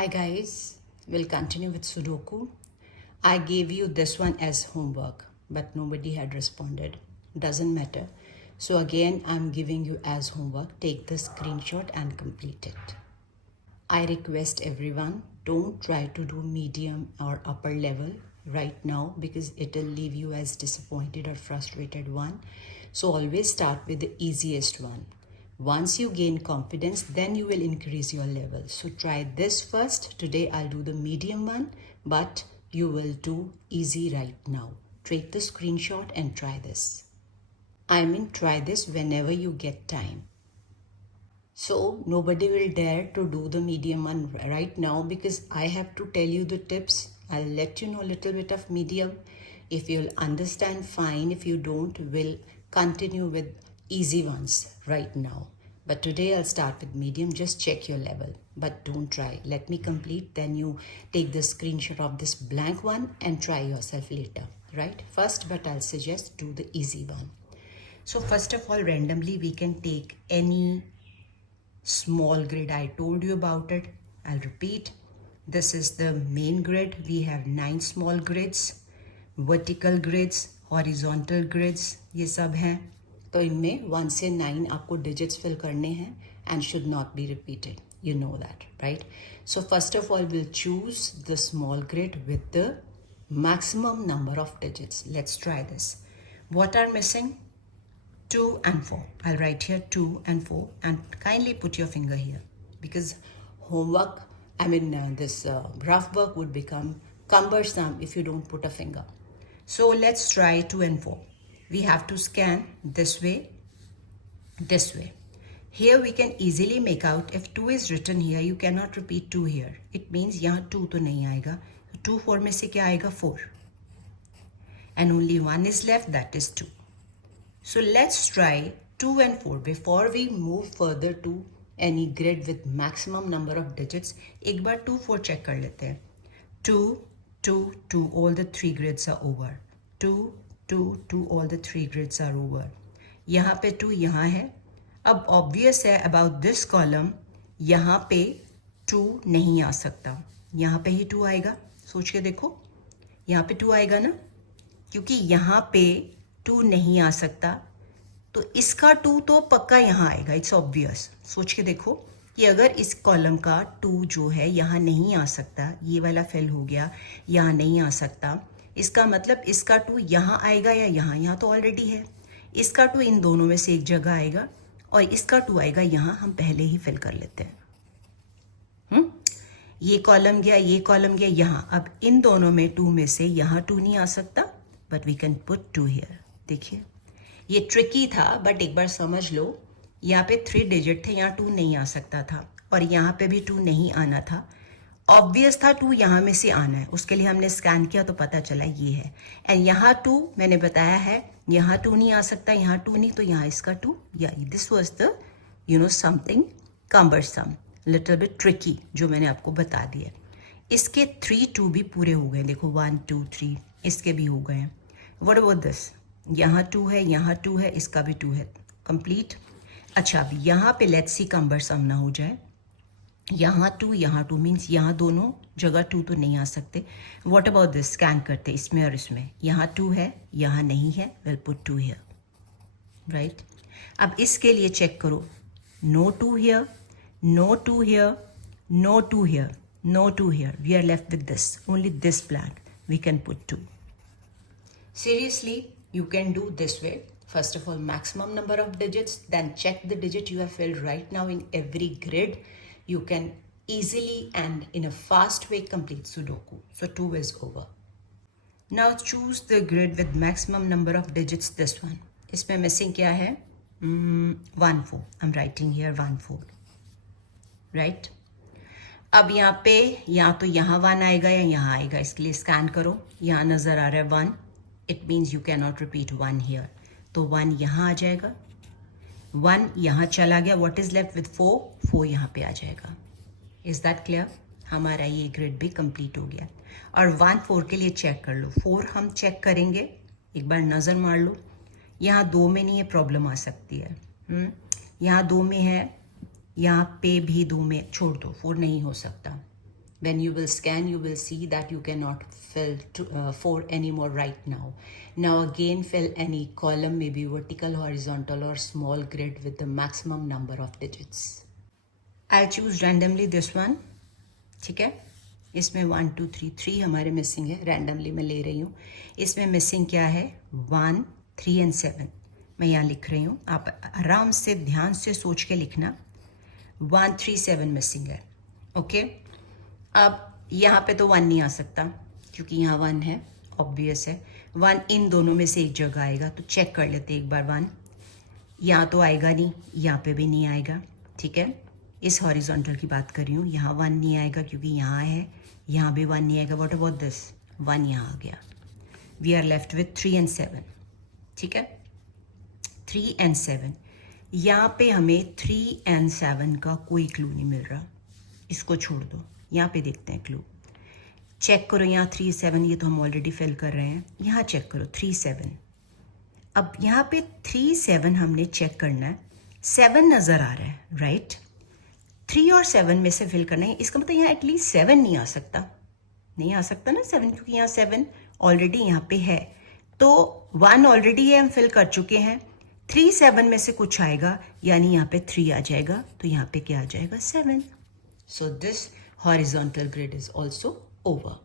Hi guys, we'll continue with Sudoku. I gave you this one as homework, but nobody had responded. Doesn't matter. So again, I'm giving you as homework. Take the screenshot and complete it. I request everyone, don't try to do medium or upper level right now because it'll leave you as disappointed or frustrated one. So always start with the easiest one. Once you gain confidence, then you will increase your level. So try this first. Today I'll do the medium one, but you will do easy right now. Take the screenshot and try this. I mean, try this whenever you get time. So nobody will dare to do the medium one right now because I have to tell you the tips. I'll let you know a little bit of medium. If you'll understand, fine. If you don't, we'll continue with easy ones right now. But today I'll start with medium. Just check your level, but don't try. Let me complete. Then you take the screenshot of this blank one and try yourself later, right? First, but I'll suggest do the easy one. So first of all, randomly we can take any small grid. I told you about it. I'll repeat. This is the main grid. We have 9 small grids, vertical grids, horizontal grids, ये सब हैं. तो इनमें 1 से 9 आपको digits fill करने हैं and should not be repeated. You know that, right? So first of all, we'll choose the small grid with the maximum number of digits. Let's try this. What are missing? 2 and 4. I'll write here 2 and 4 and kindly put your finger here because homework, this rough work would become cumbersome if you don't put a finger. So let's try 2 and 4. We have to scan this way, this way. Here we can easily make out if 2 is written here, you cannot repeat 2 here. It means यहाँ 2 तो नहीं आएगा. 2 4 में से क्या आएगा? 4. And only 1 is left, that is 2. So let's try 2 and 4. Before we move further to any grid with maximum number of digits, एक बार 2 4 check कर लेते हैं. 2 2 2, all the 3 grids are over. 2 2 2, all the 3 grids are over. यहाँ पे 2 यहाँ है. अब obvious है about this column, यहाँ पे 2 नहीं आ सकता. यहाँ पे ही 2 आएगा. सोच के देखो, यहाँ पे 2 आएगा ना, क्योंकि यहाँ पे 2 नहीं आ सकता. तो इसका 2 तो पक्का यहाँ आएगा. It's obvious. सोच के देखो कि अगर इस कॉलम का 2 जो है यहाँ नहीं आ सकता, ये वाला फेल हो गया, यहाँ नहीं आ सकता, इसका मतलब इसका 2 यहाँ आएगा या यहाँ. यहाँ तो ऑलरेडी है. इसका 2 इन दोनों में से एक जगह आएगा और इसका 2 आएगा यहाँ. हम पहले ही फिल कर लेते हैं. ये कॉलम गया, ये कॉलम गया यहाँ. अब इन दोनों में 2 में से यहाँ 2 नहीं आ सकता, but we can put 2 here. देखिए ये ट्रिकी था, बट एक बार समझ लो. यहाँ पे 3 डिजिट थे, यहाँ 2 नहीं आ सकता था और यहाँ पे भी 2 नहीं आना था. ऑब्वियस था 2 यहाँ में से आना है. उसके लिए हमने स्कैन किया तो पता चला ये है. एंड यहाँ 2 मैंने बताया है, यहाँ 2 नहीं आ सकता, यहाँ 2 नहीं, तो यहाँ इसका 2. या this was the something cumbersome, little bit tricky, जो मैंने आपको बता दिया. इसके 3 2 भी पूरे हो गए. देखो 1 2 3 इसके भी हो गए हैं. What about this? यहाँ 2 है, यहाँ 2 है, इसका भी 2 है. कंप्लीट. अच्छा, अब यहाँ पे लेट्स सी कम्बरसम ना हो जाए. यहाँ 2 मीन्स यहाँ दोनों जगह 2 तो नहीं आ सकते. What about this? स्कैन करते इसमें और इसमें. यहाँ 2 है, यहाँ नहीं है. Will put 2 here, right. अब इसके लिए चेक करो. No 2 here, no 2 here, no 2 here, no 2 here. We are left with this. Only this blank. We can put 2. Seriously, you can do this way. First of all, maximum number of digits, then check the digit you have filled right now in every grid. You can easily and in a fast way complete Sudoku. So 2 is over. Now choose the grid with maximum number of digits, this one. इसमें missing क्या है? 1 4. I'm writing here 1 4. Right? अब यहाँ पे या तो यहाँ 1 आएगा या यहाँ आएगा. इसके लिए स्कैन करो. यहाँ नज़र आ रहा है 1. It means you cannot repeat 1 here. तो 1 यहाँ आ जाएगा, 1 यहाँ चला गया. What is left with 4? 4 यहाँ पे आ जाएगा. Is that clear? हमारा ये ग्रिड भी कंप्लीट हो गया. और 1 4 के लिए चेक कर लो. 4 हम चेक करेंगे, एक बार नज़र मार लो. यहाँ 2 में नहीं, ये प्रॉब्लम आ सकती है. यहाँ 2 में है, यहाँ पे भी 2 में छोड़ दो. 4 नहीं हो सकता. When you will scan, you will see that you cannot fill 4 anymore right now. Now again fill any column, maybe vertical, horizontal or small grid with the maximum number of digits. I choose randomly this one. ठीक है, इसमें 1 2 3 3 हमारे missing है, randomly मैं ले रही हूँ. इसमें मिसिंग क्या है? 1 3 एंड 7 मैं यहाँ लिख रही हूँ. आप आराम से ध्यान से सोच के लिखना. 1 3 7 मिसिंग है. ओके, अब यहाँ पे तो 1 नहीं आ सकता क्योंकि यहाँ 1 है, ऑब्वियस है. 1 इन दोनों में से एक जगह आएगा, तो चेक कर लेते एक बार. 1 यहाँ तो आएगा नहीं, यहाँ पे भी नहीं आएगा. ठीक है, इस हॉरिजॉन्टल की बात कर रही हूँ. यहाँ 1 नहीं आएगा क्योंकि यहाँ है, यहाँ भी 1 नहीं आएगा. What about this? 1 यहाँ आ गया. We are left with 3 and 7. ठीक है, 3 एंड 7. यहाँ पे हमें 3 एंड 7 का कोई क्लू नहीं मिल रहा. इसको छोड़ दो, यहाँ पे देखते हैं क्लू. चेक करो यहाँ 3 7, ये तो हम ऑलरेडी फिल कर रहे हैं. यहाँ चेक करो 3 7. अब यहाँ पे 3 7 हमने चेक करना है. 7 नज़र आ रहा है, राइट? 3 और 7 में से फिल करना है. इसका मतलब यहाँ एटलीस्ट 7 नहीं आ सकता. नहीं आ सकता ना 7, क्योंकि यहाँ 7 ऑलरेडी यहाँ पे है. तो 1 ऑलरेडी है, हम फिल कर चुके हैं. 3 7 में से कुछ आएगा, यानी यहाँ पे 3 आ जाएगा. तो यहाँ पे क्या आ जाएगा? 7. So this horizontal grid is also over.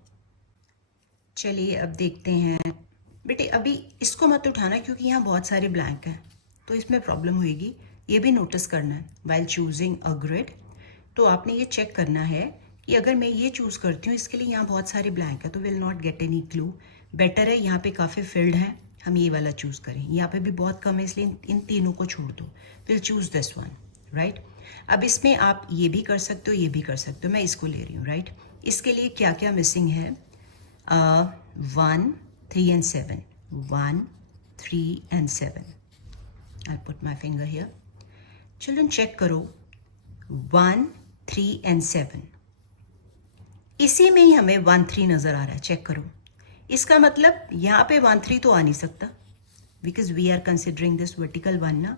चलिए अब देखते हैं. बेटे अभी इसको मत उठाना क्योंकि यहाँ बहुत सारे ब्लैंक हैं, तो इसमें प्रॉब्लम होएगी. ये भी नोटिस करना है वाइल चूजिंग अ ग्रिड. तो आपने ये चेक करना है कि अगर मैं ये चूज़ करती हूँ, इसके लिए यहाँ बहुत सारे ब्लैंक है, तो will not get any clue. Better है यहाँ पे काफ़ी फिल्ड है, हम ये वाला चूज़ करें. यहाँ पे भी बहुत कम है, इसलिए इन तीनों को छोड़ दो. Will choose this one, right? अब इसमें आप ये भी कर सकते हो, ये भी कर सकते हो. मैं इसको ले रही हूँ, राइट? इसके लिए क्या क्या मिसिंग है? 1 3 and 7. 1 3 and 7. I put my finger here. Children check करो. 1 3 एंड 7, इसी में ही हमें 1 3 नज़र आ रहा है. चेक करो. इसका मतलब यहाँ पे 1 3 तो आ नहीं सकता, because we are considering this vertical 1 ना.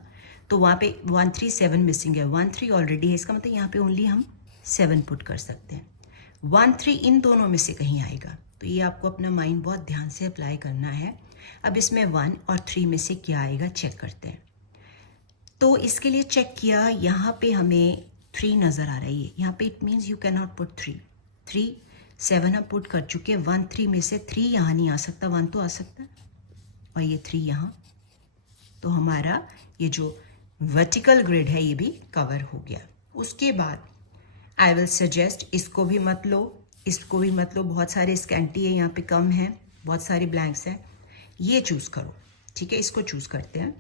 तो वहाँ पे 1 3 7 मिसिंग है. 1 3 ऑलरेडी है, इसका मतलब यहाँ पे ओनली हम 7 पुट कर सकते हैं. 1 3 इन दोनों में से कहीं आएगा. तो ये आपको अपना माइंड बहुत ध्यान से अप्लाई करना है. अब इसमें 1 और 3 में से क्या आएगा चेक करते हैं. तो इसके लिए चेक किया, यहाँ पे हमें 3 नज़र आ रहा है. यहाँ पे it means you can not put 3. 3 7 हम पुट कर चुके हैं. 1 3 में से 3 यहाँ नहीं आ सकता, 1 तो आ सकता है, और ये 3 यहाँ. तो हमारा ये जो वर्टिकल ग्रिड है ये भी कवर हो गया. उसके बाद आई विल सजेस्ट इसको भी मत लो, इसको भी मत लो. बहुत सारे स्कैंटी है, यहाँ पे कम है, बहुत सारे ब्लैंक्स हैं. ये चूज़ करो. ठीक है, इसको चूज़ करते हैं.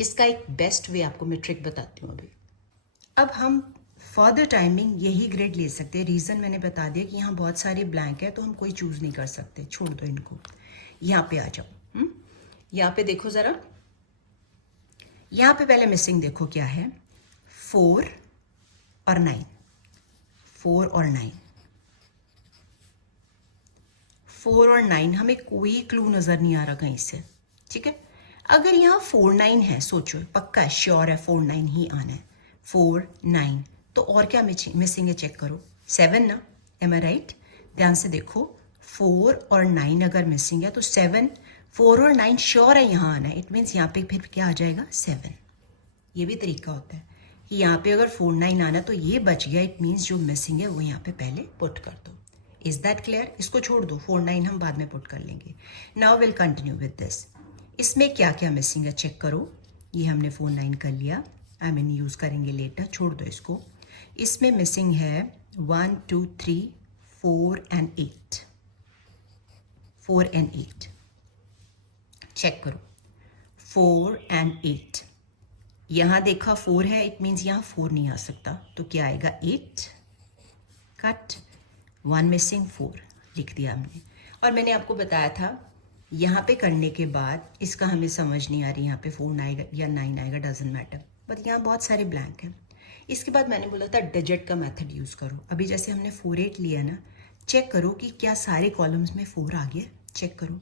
इसका एक बेस्ट वे आपको मैं ट्रिक बताती हूँ अभी. अब हम फॉर द टाइमिंग यही ग्रिड ले सकते हैं. रीज़न मैंने बता दिया कि यहाँ बहुत सारे ब्लैंक है, तो हम कोई चूज़ नहीं कर सकते. छोड़ दो इनको. यहाँ पे आ जाओ. यहाँ पे देखो ज़रा. यहाँ पे पहले मिसिंग देखो क्या है. 4 और 9. 4 और 9. 4 और 9 हमें कोई क्लू नज़र नहीं आ रहा कहीं से. ठीक है, अगर यहाँ 4 9 है, सोचो पक्का है, श्योर है 4 9 ही आना है. 4 9, तो और क्या मिसिंग है चेक करो. 7 ना, एम आई राइट? ध्यान से देखो. 4 और 9 अगर मिसिंग है तो 7, 4 और 9 श्योर है यहाँ आना है. इट मीन्स यहाँ पे फिर क्या आ जाएगा? 7. ये भी तरीका होता है कि यहाँ पे अगर 4 9 आना तो ये बच गया. इट मीन्स जो मिसिंग है वो यहाँ पे पहले पुट कर दो. Is that clear? इसको छोड़ दो, 4 9 हम बाद में पुट कर लेंगे. Now will continue with this. इसमें क्या क्या मिसिंग है चेक करो. ये हमने 4 9 कर लिया, आई मीन यूज़ करेंगे लेटर, छोड़ दो इसको. इसमें मिसिंग है 1 2 3 4 एंड 8. 4 एंड 8 चेक करो. 4 एंड 8, यहाँ देखा 4 है, इट मीन्स यहाँ 4 नहीं आ सकता. तो क्या आएगा? 8. कट. 1 मिसिंग, 4 लिख दिया हमने. और मैंने आपको बताया था यहाँ पे करने के बाद इसका हमें समझ नहीं आ रही यहाँ पे 4 आएगा या 9 आएगा, डजेंट मैटर. बट यहाँ बहुत सारे ब्लैंक हैं. इसके बाद मैंने बोला था डिजिट का मेथड यूज़ करो. अभी जैसे हमने 4 8 लिया ना, चेक करो कि क्या सारे कॉलम्स में 4 आ गया. चेक करो.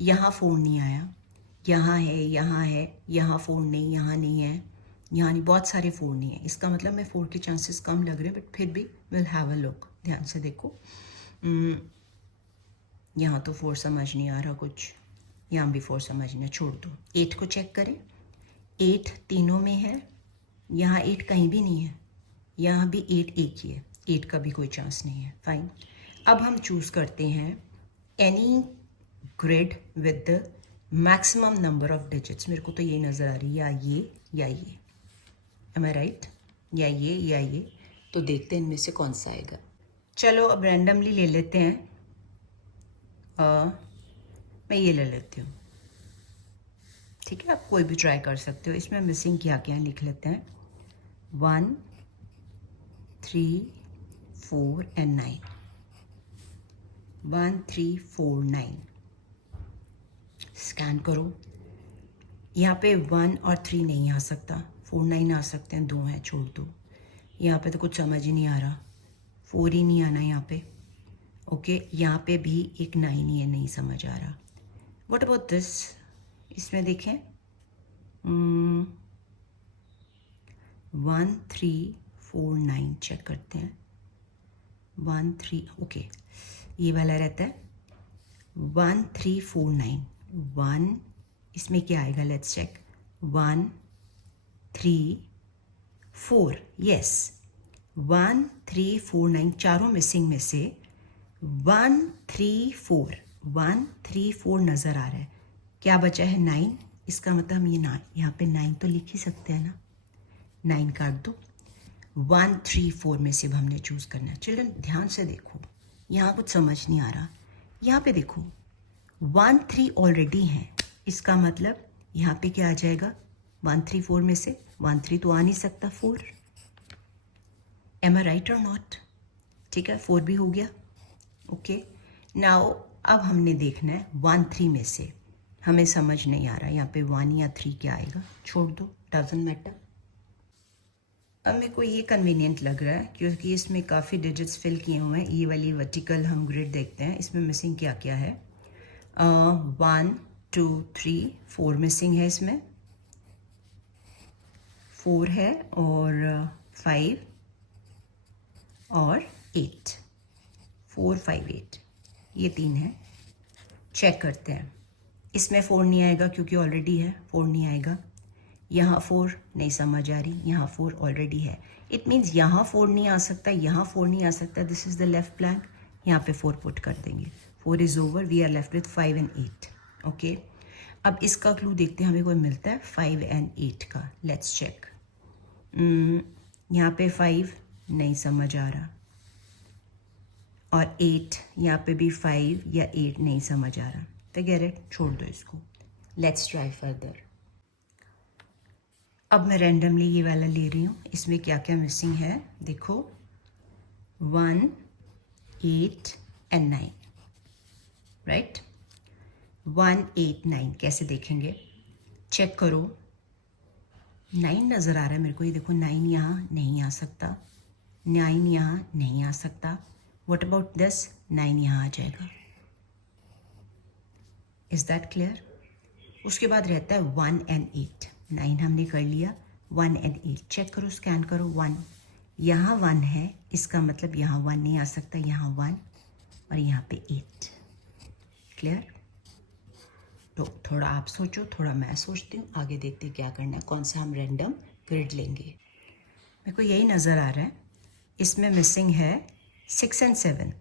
यहाँ 4 नहीं आया, यहाँ है, यहाँ है, यहाँ 4 नहीं, यहाँ नहीं है, यहाँ नहीं, बहुत सारे 4 नहीं है. इसका मतलब मैं 4 के चांसेस कम लग रहे हैं, बट फिर भी विल हैव अ लुक. ध्यान से देखो, यहाँ तो 4 समझ नहीं आ रहा कुछ, यहाँ भी 4 समझ नहीं, छोड़ दो। 8 को चेक करें, 8 तीनों में है, यहाँ 8 कहीं भी नहीं है, यहाँ भी 8 एक ही है, 8 का भी कोई चांस नहीं है। फाइन, अब हम चूज़ करते हैं any grid with the maximum number of digits. मेरे को तो ये नज़र आ रही है, या ये, एम आई राइट, या ये, तो देखते हैं इनमें से कौन सा आएगा। चलो अब रैंडमली ले लेते हैं, मैं ये ले लेती हूँ, ठीक है, आप कोई भी ट्राई कर सकते हो। इसमें मिसिंग क्या क्या लिख लेते हैं, 1 3 4 एंड 9, 1 3 4 9। स्कैन करो, यहाँ पे 1 और 3 नहीं आ सकता, 4 9 आ सकते हैं, 2 हैं, छोड़ दो। यहाँ पे तो कुछ समझ ही नहीं आ रहा, 4 ही नहीं आना यहाँ पे। ओके, यहाँ पे भी एक 9 ही है, नहीं समझ आ रहा। व्हाट अबाउट दिस, इसमें देखें 1 3 4 9 चेक करते हैं, 1 3, ओके ये वाला रहता है 1 3 4 9, 1 इसमें क्या आएगा, लेट्स चेक, 1 3 4, यस 1 3 4 9, चारों मिसिंग में से 1 3 4 नज़र आ रहा है। क्या बचा है, 9, इसका मतलब हम ये ना यहाँ पे 9 तो लिख ही सकते हैं ना, 9 काट दो। 1 3 4 में से हमने चूज़ करना है। चिल्ड्रन ध्यान से देखो, यहाँ कुछ समझ नहीं आ रहा, यहाँ पे देखो 1 3 ऑलरेडी है, इसका मतलब यहाँ पे क्या आ जाएगा, 1 3 4 में से 1 3 तो आ नहीं सकता, 4, एम आई राइट और नॉट, ठीक है, 4 भी हो गया। ओके, नाउ अब हमने देखना है 1 3 में से, हमें समझ नहीं आ रहा यहाँ पे 1 या 3 क्या आएगा, छोड़ दो, डजंट मैटर। अब मेरे को ये कन्वीनियंट लग रहा है क्योंकि इसमें काफ़ी डिजिट्स फिल किए हुए हैं। ये वाली वर्टिकल हम ग्रिड देखते हैं, इसमें मिसिंग क्या क्या है, 1 2 3 4 मिसिंग है, इसमें 4 है और 5 और 8, 4 5 8, ये 3 है। चेक करते हैं, इसमें 4 नहीं आएगा क्योंकि ऑलरेडी है, 4 नहीं आएगा। यहाँ 4 नहीं समझ आ रही, यहाँ 4 ऑलरेडी है, इट मीन्स यहाँ 4 नहीं आ सकता, यहाँ 4 नहीं आ सकता, this is the left blank, यहाँ पे 4 पुट कर देंगे, 4 is over, we are left with 5 and 8। Okay, अब इसका क्लू देखते हैं हमें कोई मिलता है 5 एंड 8 का, लेट्स चेक। यहाँ पे 5 नहीं समझ आ रहा और 8, यहाँ पे भी 5 या 8 नहीं समझ आ रहा, तो गैर छोड़ दो इसको, लेट्स ट्राई फर्दर। अब मैं रैंडमली ये वाला ले रही हूँ, इसमें क्या क्या मिसिंग है देखो, 1 8 एंड 9, राइट, 1 8 9 कैसे देखेंगे, चेक करो, 9 नज़र आ रहा है मेरे को, ये देखो 9 यहाँ नहीं आ सकता, 9 यहाँ नहीं आ सकता। व्हाट अबाउट दिस, 9 यहाँ आ जाएगा, इज दैट क्लियर। उसके बाद रहता है 1 एंड 8, 9 हमने कर लिया, 1 एंड 8 चेक करो, स्कैन करो, 1 यहाँ 1 है, इसका मतलब यहाँ 1 नहीं आ सकता, यहाँ 1 और यहाँ पे 8, क्लियर। तो थोड़ा आप सोचो, थोड़ा मैं सोचती हूँ, आगे देखते क्या करना है, कौन सा हम रैंडम ग्रिड लेंगे। मेरे को यही नज़र आ रहा है, इसमें मिसिंग है 6 and 7,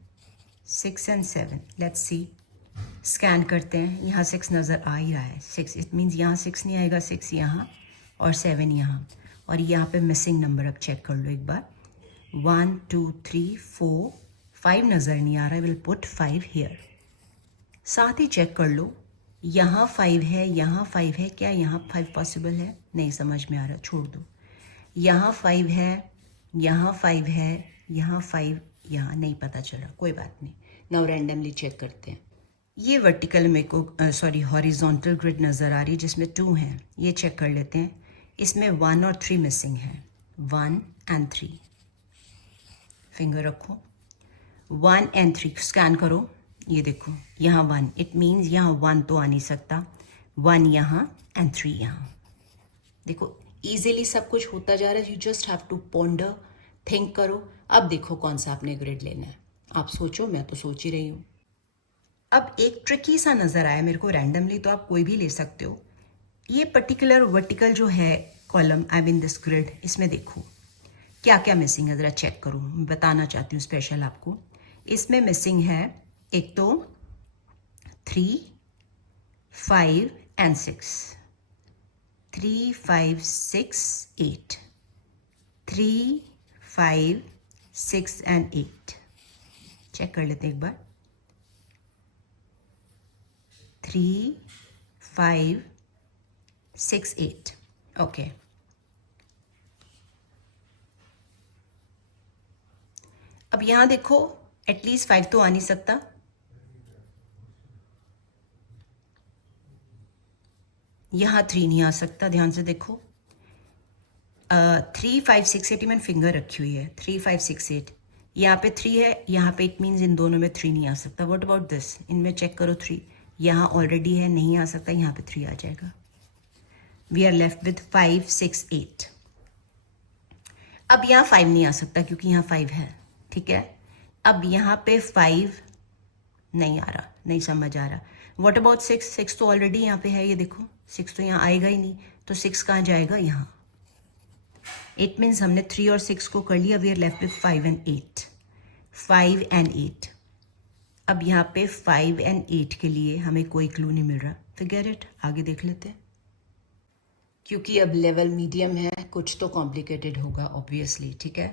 6 and 7, let's see, scan करते हैं, यहाँ 6 नज़र आ ही रहा है, 6, इट मीन्स यहाँ 6 नहीं आएगा, 6 यहाँ और 7 यहाँ, और यहाँ पे मिसिंग नंबर अब चेक कर लो एक बार, 1 2 3 4 5 नज़र नहीं आ रहा है, विल पुट 5 हेयर। साथ ही चेक कर लो, यहाँ 5 है, यहाँ 5 है, क्या यहाँ 5 पॉसिबल है, नहीं समझ में आ रहा, छोड़ दो। यहाँ 5 है, यहाँ 5 है, यहाँ 5, यहाँ नहीं पता चला, कोई बात नहीं। नाउ रैंडमली चेक करते हैं। ये वर्टिकल मेरे को सॉरी हॉरिजॉन्टल ग्रिड नज़र आ रही है जिसमें 2 हैं, ये चेक कर लेते हैं। इसमें 1 और 3 मिसिंग है, 1 एंड 3, फिंगर रखो, 1 एंड 3 स्कैन करो, ये देखो यहाँ 1, इट मीन्स यहाँ 1 तो आ नहीं सकता, 1 यहाँ एंड 3 यहाँ। देखो इजीली सब कुछ होता जा रहा है, you just have to ponder, think करो, अब देखो कौन सा आपने ग्रिड लेना है, आप सोचो, मैं तो सोच ही रही हूँ। अब एक ट्रिकी सा नज़र आया मेरे को रैंडमली, तो आप कोई भी ले सकते हो। ये पर्टिकुलर वर्टिकल जो है column, I mean this grid, इसमें देखो क्या क्या मिसिंग है, ज़रा चेक करो, मैं बताना चाहती हूँ स्पेशल आपको। इसमें मिसिंग है एक तो 3, 5 एंड 6, 3, 5, 6, 8, 3, 5, 6 एंड 8। चेक कर लेते हैं एक बार। 3, 5, 6, 8, ओके। अब यहां देखो एटलीस्ट 5 तो आ नहीं सकता, यहां 3 नहीं आ सकता, ध्यान से देखो। 3, 5, 6, 8 मैंने फिंगर रखी हुई है, 3, 5, 6, 8, यहाँ पे 3 है, यहाँ पे इट मीन्स इन दोनों में 3 नहीं आ सकता। व्हाट अबाउट दिस, इनमें चेक करो 3, यहाँ ऑलरेडी है, नहीं आ सकता, यहाँ पे 3 आ जाएगा। We are left with 5, 6, 8। अब यहाँ 5 नहीं आ सकता क्योंकि यहाँ 5 है, ठीक है। अब यहाँ पे 5 नहीं आ रहा, नहीं समझ आ रहा। व्हाट अबाउट 6, 6 तो ऑलरेडी यहाँ पे है, ये देखो 6 तो यहाँ आएगा ही नहीं, तो 6 कहाँ जाएगा, यहाँ। इट मीन्स हमने 3 और 6 को कर लिया, we are left with 5 and 8, 5 and 8। अब यहाँ पे 5 एंड 8 के लिए हमें कोई क्लू नहीं मिल रहा, फिगर इट, आगे देख लेते हैं। क्योंकि अब लेवल मीडियम है, कुछ तो कॉम्प्लिकेटेड होगा ऑब्वियसली, ठीक है।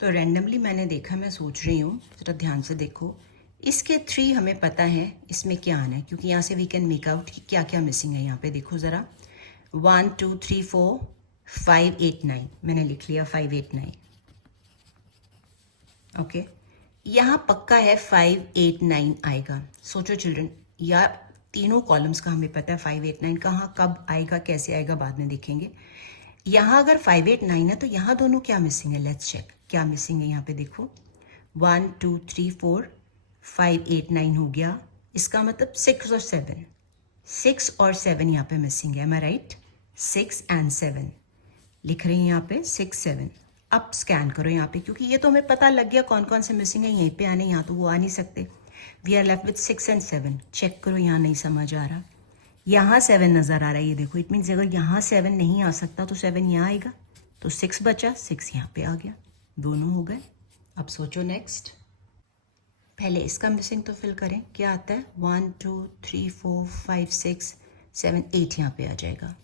तो रैंडमली मैंने देखा, मैं सोच रही हूँ, ज़रा ध्यान से देखो। इसके 3 हमें पता है इसमें क्या आना है, क्योंकि यहाँ से वी कैन मेक आउट कि क्या क्या मिसिंग है। यहाँ पे देखो ज़रा, 1, 2, 3, 4, 5, 8, 9, मैंने लिख लिया 5, 8, 9, ओके। यहाँ पक्का है 5, 8, 9 आएगा। सोचो चिल्ड्रन, या तीनों कॉलम्स का हमें पता है 5, 8, 9 कहाँ कब आएगा, कैसे आएगा, बाद में देखेंगे। यहाँ अगर 5, 8, 9 है तो यहाँ दोनों क्या मिसिंग है, लेट्स चेक क्या मिसिंग है। यहाँ पे देखो 1, 2, 3, 4, 5, 8, 9 हो गया, इसका मतलब 6 और 7, 6 और 7 यहाँ पे मिसिंग है, एम आई राइट। 6 एंड 7 लिख रही हैं यहाँ पे, 6, 7। अब स्कैन करो यहाँ पे, क्योंकि ये तो हमें पता लग गया कौन कौन से मिसिंग है, यहीं पे आने, यहाँ तो वो आ नहीं सकते। We are left with 6 and 7। Check करो, यहाँ नहीं समझ आ रहा, यहाँ 7 नज़र आ रहा है, ये देखो। इट मीन्स अगर यहाँ 7 नहीं आ सकता तो 7 यहाँ आएगा, तो 6 बचा, 6 यहाँ पे आ गया, दोनों हो गए। अब सोचो नेक्स्ट, पहले इसका मिसिंग तो फिल करें, क्या आता है, 1, 2, 3, 4, 5, 6, 7, 8 यहाँ पे आ जाएगा।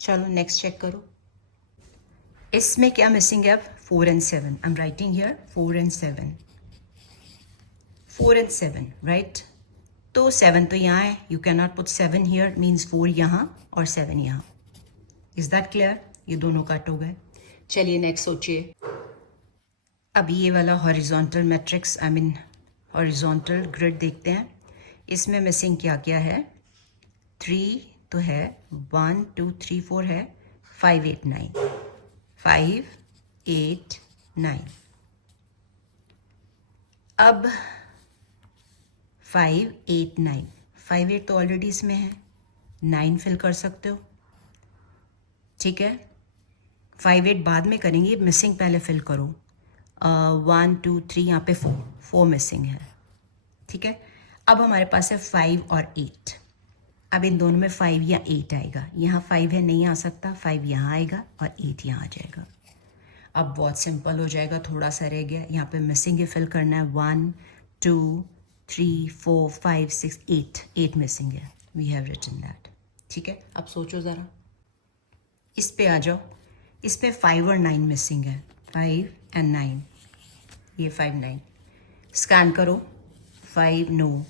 चलो नेक्स्ट चेक करो, इसमें क्या मिसिंग है अब, 4 and 7। I am writing here 4 and 7, 4 and 7, right. तो 7 तो यहाँ है, you can not put 7 here, means 4 यहाँ और 7 यहाँ। इज दैट क्लियर, ये दोनों कट हो गए। चलिए नेक्स्ट सोचिए। अभी ये वाला horizontal matrix, I mean horizontal grid देखते हैं, इसमें मिसिंग क्या क्या है। 3 तो है, 1, 2, 3, 4 है, 5, 8, 9, 5, 8, 9। अब 5, 8, 9, 5, 8 तो ऑलरेडी इसमें है, 9 फिल कर सकते हो, ठीक है। 5, 8 बाद में करेंगे, मिसिंग पहले फिल करो। 1, 2, 3, यहाँ पे 4 मिसिंग है, ठीक है। अब हमारे पास है 5 और 8। अब इन दोनों में 5 या 8 आएगा, यहाँ 5 है, नहीं आ सकता, 5 यहाँ आएगा और 8 यहाँ आ जाएगा। अब बहुत सिंपल हो जाएगा, थोड़ा सा रह गया, यहाँ पे मिसिंग ही फिल करना है। 1, 2, 3, 4, 5, 6, 8 मिसिंग है, वी हैव रिटन दैट, ठीक है। अब सोचो ज़रा, इस पे आ जाओ, इस पे 5 और 9 मिसिंग है, 5 एंड 9, ये 5, 9 स्कैन करो। 5 नो,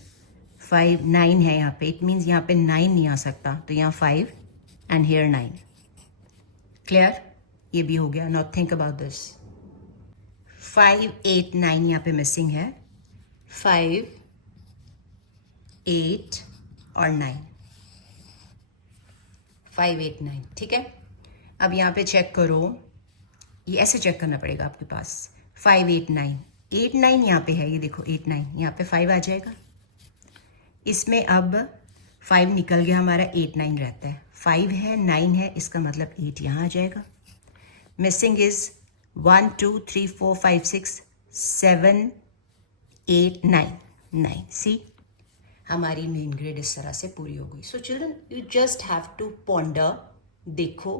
5, 9 है यहाँ पे, इट मीन्स यहाँ पे 9 नहीं आ सकता, तो यहाँ 5 एंड हेयर 9। क्लियर, ये भी हो गया। Not think about this. 5, 8, 9 यहाँ पे मिसिंग है, 5, 8 और 9, 5, 8, 9, ठीक है। अब यहाँ पे चेक करो, ये ऐसे चेक करना पड़ेगा आपके पास। 5, 8, 9, 8, 9 यहाँ पे है, ये देखो 8, 9, यहाँ पे 5 आ जाएगा। इसमें अब 5 निकल गया हमारा, 8, 9 रहता है, 5 है, 9 है, इसका मतलब 8 यहाँ आ जाएगा। मिसिंग इज 1 2 3 4 5 6 7 8 9 9 सी हमारी मेन ग्रेड इस तरह से पूरी हो गई. So children you just have to ponder. देखो,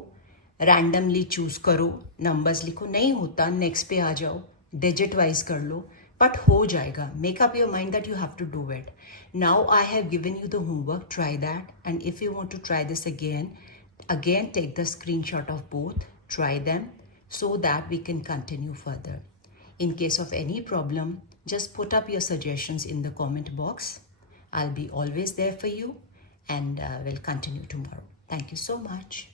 रैंडमली चूज करो, नंबर्स लिखो, नहीं होता नेक्स्ट पे आ जाओ, डिजिट वाइज कर लो, बट हो जाएगा. Make up your mind that you have to do it. Now I have given you the homework, try that, and if you want to try this again take the screenshot of both, try them, so that we can continue further. In case of any problem, just put up your suggestions in the comment box. I'll be always there for you, and we'll continue tomorrow. Thank you so much.